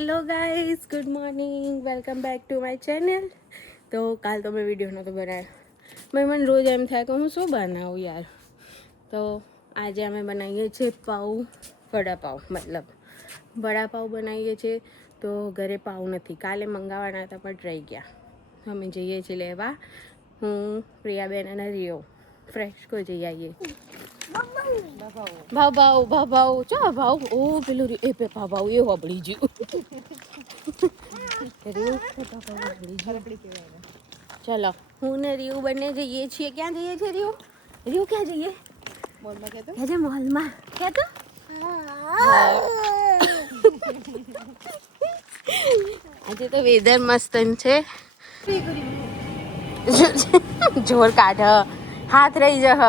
Hello guys, good morning, welcome back to my channel. તો કાલ તો મેં વિડીયો નહોતો બનાવ્યો. મને રોજ એમ થાય કે હું શું બનાવું યાર. તો આજે અમે બનાવીએ છીએ વડાપાઉં, મતલબ વડાપાઉં બનાવીએ છીએ. તો ઘરે પાઉં નથી, કાલે મંગાવવાના હતા પણ રહી ગયા. અમે જઈએ છીએ લેવા, હું પ્રિયાબેન અને રિયો ફ્રેશકો જઈ આવીએ. ભાવ ચો ભાવ ઓ પેલું એ ભાવ એ હોબળી ગયું. ચલો હું ને રીયુ બંને જઈએ છીએ. ક્યાં જઈએ છીએ રીયુ? રીયુ ક્યાં જઈએ? મોલમાં કહેતો કે મોલમાં કહેતો. આજે તો વેધર મસ્ત છે. જોર કાઢ, હાથ રહી જહ.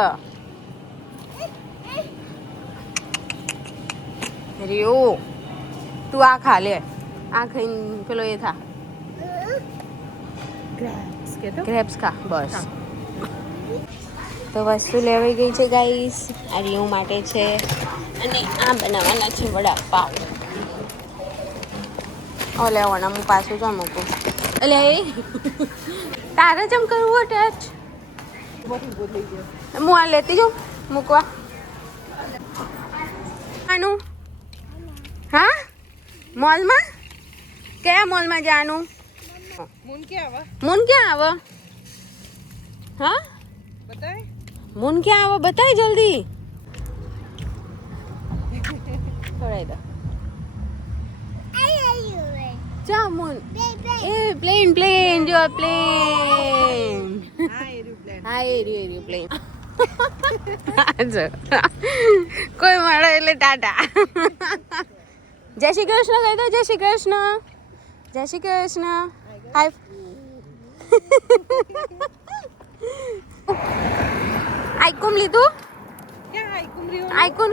રીયુ તું આ ખા લે, આ ખાઈને પેલો એ થા ગ્રેપ્સ ખા બસ. તો વસ્તુ લેવાઈ ગઈ છે ગાઈસ. આ રીયુ માટે છે અને આ બનાવવાના છે વડાપાવ. ઓ લેવાના હું પાછું જ મૂકું. એટલે એ તારે જેમ કરવું ટચ હું આ લેતી જાઉં મૂકવા આનું. હા મોલમાં કયા મોલમાં જવાનું? મૂન ક્યાં આવે? હા બતાય મૂન ક્યાં આવે બતાય જલ્દી. થોડા દો જા મૂન. એ પ્લેન જો પ્લેન. હા એરિયો કોઈ મળે એટલે ટાટા. જય શ્રી કૃષ્ણ કહી દો. જય શ્રી કૃષ્ણ. જય શ્રી કૃષ્ણ. હાય. આઈકુમ લીધું? આઈકુમ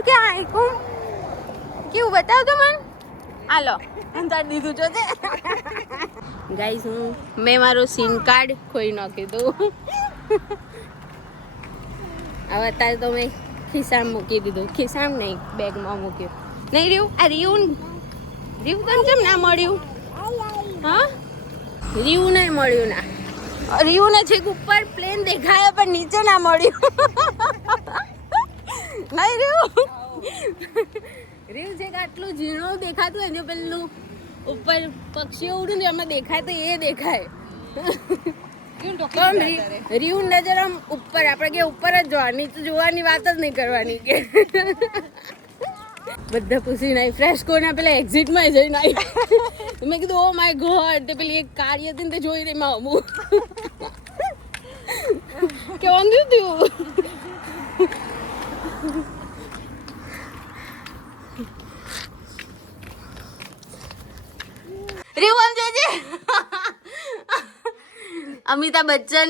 ક્યાં? આઈકુમ કેવું બતાવ તો મને. હાલો અંધાર દીધું જો તે. ગાઈસ મેં મારું સિમ કાર્ડ ખોઈ નાખ્યું હતું. હવે અત્યારે તો મેં ખિસ્સામાં મૂકી દીધું. ખિસ્સામાં નહીં, બેગમાં મૂક્યું. નહીં રહ્યું આ રીયું તને કેમ ના મળ્યું? હા રીયું નહીં મળ્યું. ના રીયું ને છેક ઉપર પ્લેન દેખાય પણ નીચે ના મળ્યું. નહીં રીયું છે કે આટલું ઝીણું દેખાતું હોય જો પેલું ઉપર પક્ષીઓ ઉડું ને એમાં દેખાય તો એ દેખાય. રીયું નજર આમ ઉપર, આપણે કે ઉપર જ જોવા, નીચે જોવાની વાત જ નહીં કરવાની કે. બધા પૂછી નાઈ ફ્રેશ કોને પેલા એક્ઝિટમાં જઈ નાઈ. મેં કીધું ઓ માય ગોડ, તે પેલી એક કાર્ય હતી ને તે જોઈ રહી માં અમુક કેવું થયું. રીવમ જોજે અમિતાભ બચ્ચન.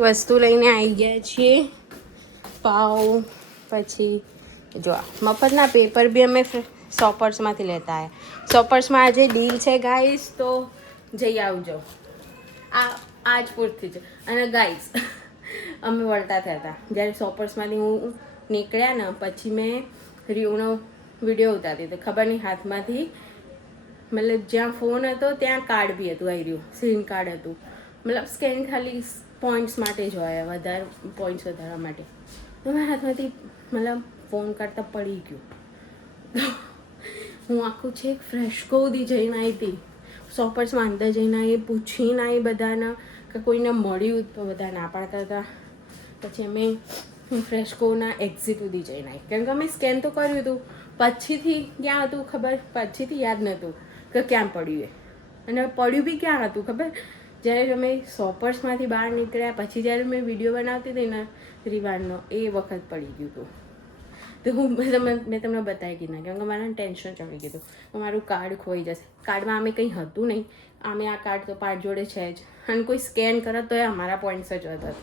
વસ્તુ લઈને આવી ગયા છીએ. પાવ, પછી જો મફતના પેપર બી અમે શોપર્સમાંથી લેતા આવ્યા. શોપર્સમાં આજે ડીલ છે ગાઈસ, તો જઈ આવજો. આજ પૂરથી છે. અને ગાઈસ અમે વળતા થયા હતા જ્યારે શોપર્સમાંથી હું નીકળ્યા ને પછી મેં રીયુનો વિડીયો ઉતારી હતો. ખબર નહીં હાથમાંથી, મતલબ જ્યાં ફોન હતો ત્યાં કાર્ડ બી હતું. આવી રહ્યું સિમ કાર્ડ હતું. મતલબ સ્કેન ખાલી પોઈન્ટ્સ માટે જ હોય, વધારે પોઈન્ટ્સ વધારવા માટે. તો મારા હાથમાંથી મતલબ ફોન કરતાં પડી ગયું. હું આખું છેક ફ્રેશકો સુધી જઈને આવી હતી. શોપર્સમાં અંદર જઈને આવી, પૂછીને આવી બધાને કે કોઈને મળ્યું તો બધા ના પાડતા હતા. પછી અમે ફ્રેશકોના એક્ઝિટ સુધી જઈને આવી, કેમ કે અમે સ્કેન તો કર્યું હતું. પછીથી ક્યાં હતું ખબર? પછીથી યાદ નહોતું કે ક્યાં પડ્યું એ. અને પડ્યું બી ક્યાં હતું ખબર? જ્યારે અમે શોપર્સમાંથી બહાર નીકળ્યા પછી જ્યારે મેં વિડીયો બનાવતી હતી ને રીવાનનો, એ વખત પડી ગયું હતું. તો મેં તમને બતાવી દીધા, કેમ કે મારે ટેન્શન ચડી ગયું હતું મારું કાર્ડ ખોઈ જશે. કાર્ડમાં અમે કંઈ હતું નહીં. અમે આ કાર્ડ તો પાર જોડે છે જ, અને કોઈ સ્કેન કરે તો એ અમારા પોઈન્ટ્સ જ હતા.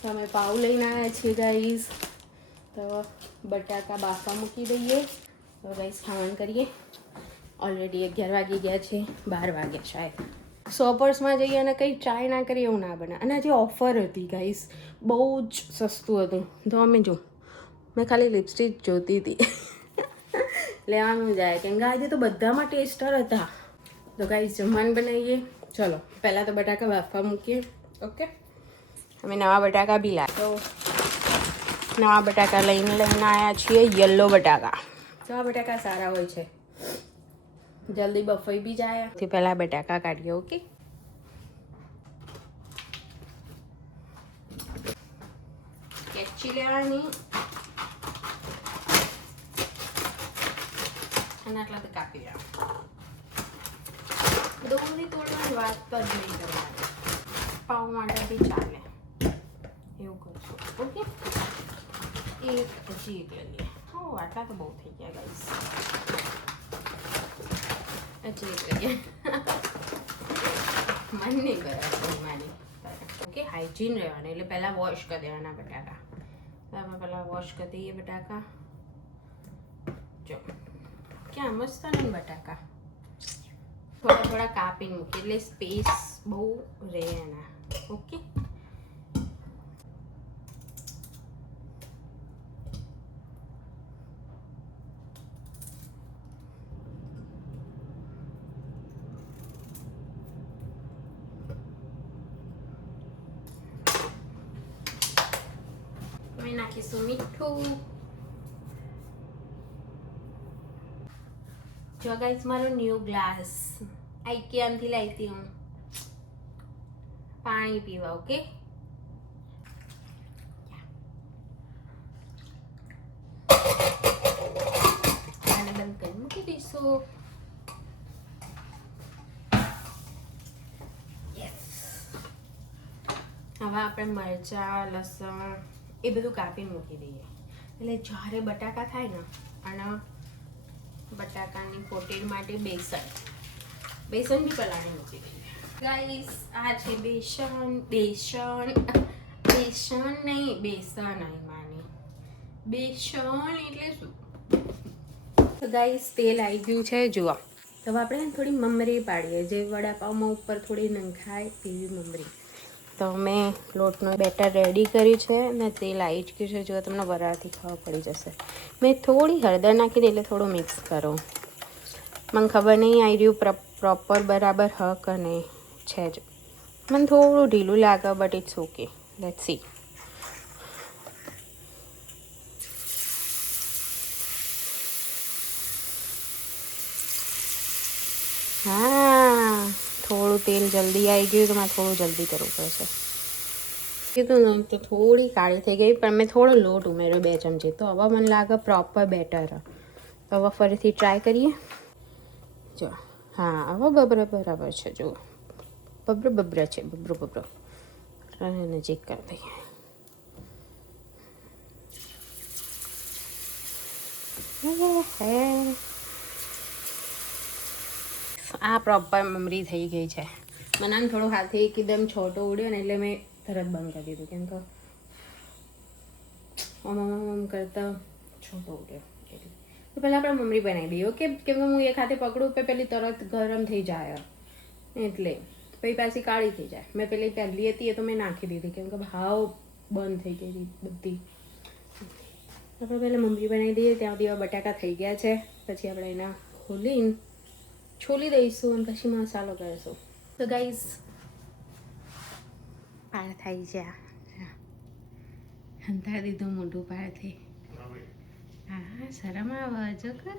તો અમે પાવ લઈને આવ્યા છીએ ગાઈઝ. તો બટાકા બાફવા મૂકી દઈએ. તો ગાઈઝ ખાવાનું કરીએ. ઓલરેડી 11 વાગી ગયા છે, 12 વાગ્યા શાયદ. શોપર્સમાં જઈએ અને કંઈ ટ્રાય ના કરીએ એવું ના બને. અને આજે ઓફર હતી ગાઈઝ, બહુ જ સસ્તું હતું. તો અમે જો મેં ખાલી લિપસ્ટિક જોતી હતી લેવાનું જાય, કેમ કે આજે તો બધામાં ટેસ્ટર હતા. તો ગાઈસ જમવાનું બનાવીએ. ચલો પહેલાં તો બટાકા બાફવા મૂકીએ. ઓકે, અમે નવા બટાકા બી લાવ્યા. તો નવા બટાકા લઈને આવ્યા છીએ, યલો બટાકા. તો આ બટાકા સારા હોય છે, જલ્દી બફાઈ બી જાય. થી પહેલાં બટાકા કાઢીએ. ઓકે, કેચી લેવાની અને આટલાથી કાપી લેવાનું. ડુંગળી તોડવાની વાત તો જ નહીં કરવાની, પાઉં માટે બી ચાલે એવું કરશું. ઓકે, એક હજી એક લઈએ. આટલા તો બહુ થઈ ગયા ગાઈસ. હજી એક લઈએ. મન નહીં બરાબર મારી. ઓકે, હાઇજીન રહેવાની, એટલે પહેલાં વોશ કરી દેવાના બટાકા. તો આપણે પહેલાં વોશ કરી દઈએ બટાકા. જો ક્યાં મસ્ત ને બટાકા. થોડા થોડા કાપીને મૂકીએ એટલે સ્પેસ બહુ રહે એના. ઓકે, નાખીશું મીઠું. જો ગાઈસ મારો ન્યૂ ગ્લાસ આઈકિયામાંથી લાવી હતી હું પાણી પીવા. ઓકે, આને બંધ કરી મૂકી દઈશું. હવે આપણે મરચાં, લસણ એ બધું કાપીને મૂકી દઈએ, એટલે જ્યારે બટાકા થાય ને. અને બટાકાની કોટેડ માટે બેસન બી પલાળી મૂકી દઈએ. ગાઈસ આ છે બેસન નહીં, બેસન આવી માની. બેસન એટલે શું? તો ગાઈસ તેલ આવી ગયું છે, જુઓ. તો આપણે થોડી મમરી પાડીએ, જે વડાપાવમાં ઉપર થોડી નંખાય એવી મમરી. તો મેં લોટનો બેટર રેડી કર્યું છે ને તેલ આવી જ ગયું છે. જો તમને બરાબરથી ખબર પડી જશે. મેં થોડી હળદર નાખી દઈ એટલે થોડું મિક્સ કરો. મને ખબર નહીં આવી રહ્યું પ્રોપર બરાબર હ કે નહીં છે જ. મને થોડું ઢીલું લાગે, but it's okay. Let's see. હા, થોડું તેલ જલ્દી આવી ગયું તો મારે થોડું જલ્દી કરવું પડશે. કીધું ને તો થોડી કાળી થઈ ગઈ, પણ મેં થોડો લોટ ઉમેર્યો 2 ચમચી. તો હવે મને લાગે પ્રોપર બેટર. તો હવે ફરીથી ટ્રાય કરીએ. જો હા, હવે બરાબર છે. જો બબરો છે, બબરો નજીક કરી દઈએ. આ પ્રોપર મમરી થઈ ગઈ છે. મને આમ થોડો હાથે એકદમ છોટો ઉડ્યો ને એટલે મેં તરત બંધ કરી દીધું, કેમ કે આમ કરતા છોટો ઉડ્યો એટલે. તો પહેલાં આપણે મમરી બનાવી દઈએ. ઓકે, કેમ કે હું એક હાથે પકડું પેલી તરત ગરમ થઈ જાય, એટલે પછી પાછી કાળી થઈ જાય. મેં પહેલી હતી એ તો મેં નાખી દીધી, કેમ કે ભાવ બંધ થઈ ગઈ હતી બધી. આપણે પહેલાં મમરી બનાવી દઈએ. ત્યાં સુધી બટાકા થઈ ગયા છે. પછી આપણે એના ખોલીને છોલી દઈશું અને પછી મસાલો કરીશું. તો ગાઈઝ પાર થાય છે. હંતા દીધું મોઢું પારથી. હા, શરમ આવે જો કર.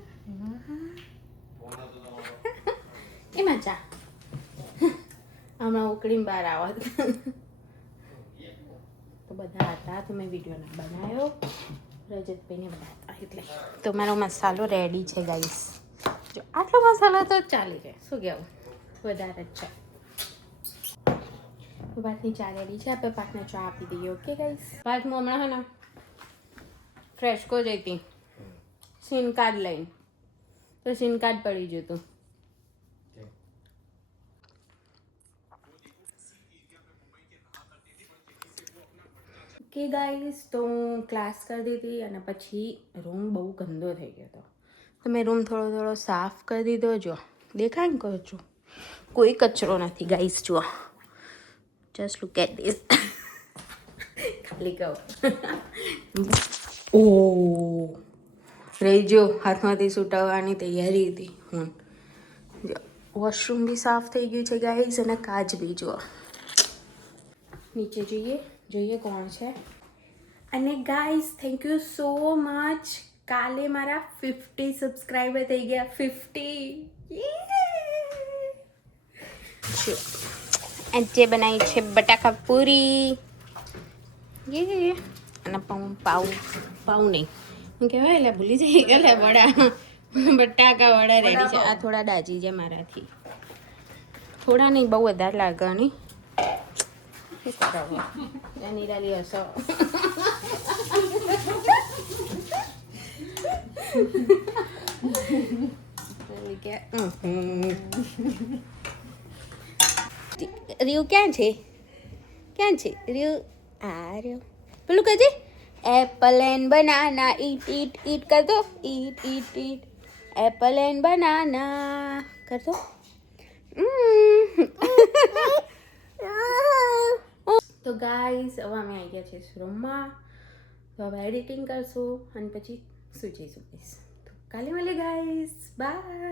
એ મજા હમણાં ઉકળીને બહાર આવત. તો બધા હતા તો મેં વિડીયો ના બનાવ્યો. રજતભાઈને બધા હતા એટલે. તો મારો મસાલો રેડી છે ગાઈસ. જો આટલો મસાલો તો ચાલી જાય. શું કહેવું, વધારે જ છે. પાર્થની ચા રેડી છે. આપણે પાર્થને ચા આપી દઈએ. Okay guys. પાર્થ હું હમણાં હે ને ફ્રેશકો જઈ હતી સિમ કાર્ડ લઈને, તો સિમ કાર્ડ પડી ગયું હતું. કે ગાઈસ તો હું ક્લાસ કરી દીધી અને પછી રૂમ બહુ ગંદો થઈ ગયો હતો. તો મેં રૂમ થોડો સાફ કરી દીધો. જો દેખાય ને કચરો, કોઈ કચરો નથી ગાઈસ. જુઓ, જસ્ટ લુક એટ ધીસ. ખાલી કહો. ઓ રહી ભાઈ જો હાથમાંથી છૂટાવવાની તૈયારી હતી હું. વોશરૂમ બી સાફ થઈ ગયું છે ગાઈઝ અને કાચ બી જુઓ. નીચે જોઈએ કોણ છે. અને guys thank you so much. કાલે મારા 50 સબસ્ક્રાઈબર થઈ ગયા. 50 આજે બનાવી છે બટાકા પૂરી અને પાઉં નહીં હું કહેવાય એટલે ભૂલી જઈ એટલે બટાકા વડા રેડી છે. આ થોડા દાજી છે મારાથી. થોડા નહીં બહુ વધારે લાગે નહીં. નિરાલી હસો. રીવ ક્યાં છે રીવ? આ રહ્યો. પેલું કહેજે એપલ એન્ડ બનાના ઈટ ઈટ ઈટ કર દો. ઈટ ઈટ ઈટ એપલ એન્ડ બનાના કર દો. તો ગાઈઝ હવે અમે આવી ગયા છે રૂમમાં. તો હવે એડિટિંગ કરશું અને પછી સુઈ જઈશું. તો કાલે મળીએ ગાઈઝ. બાય.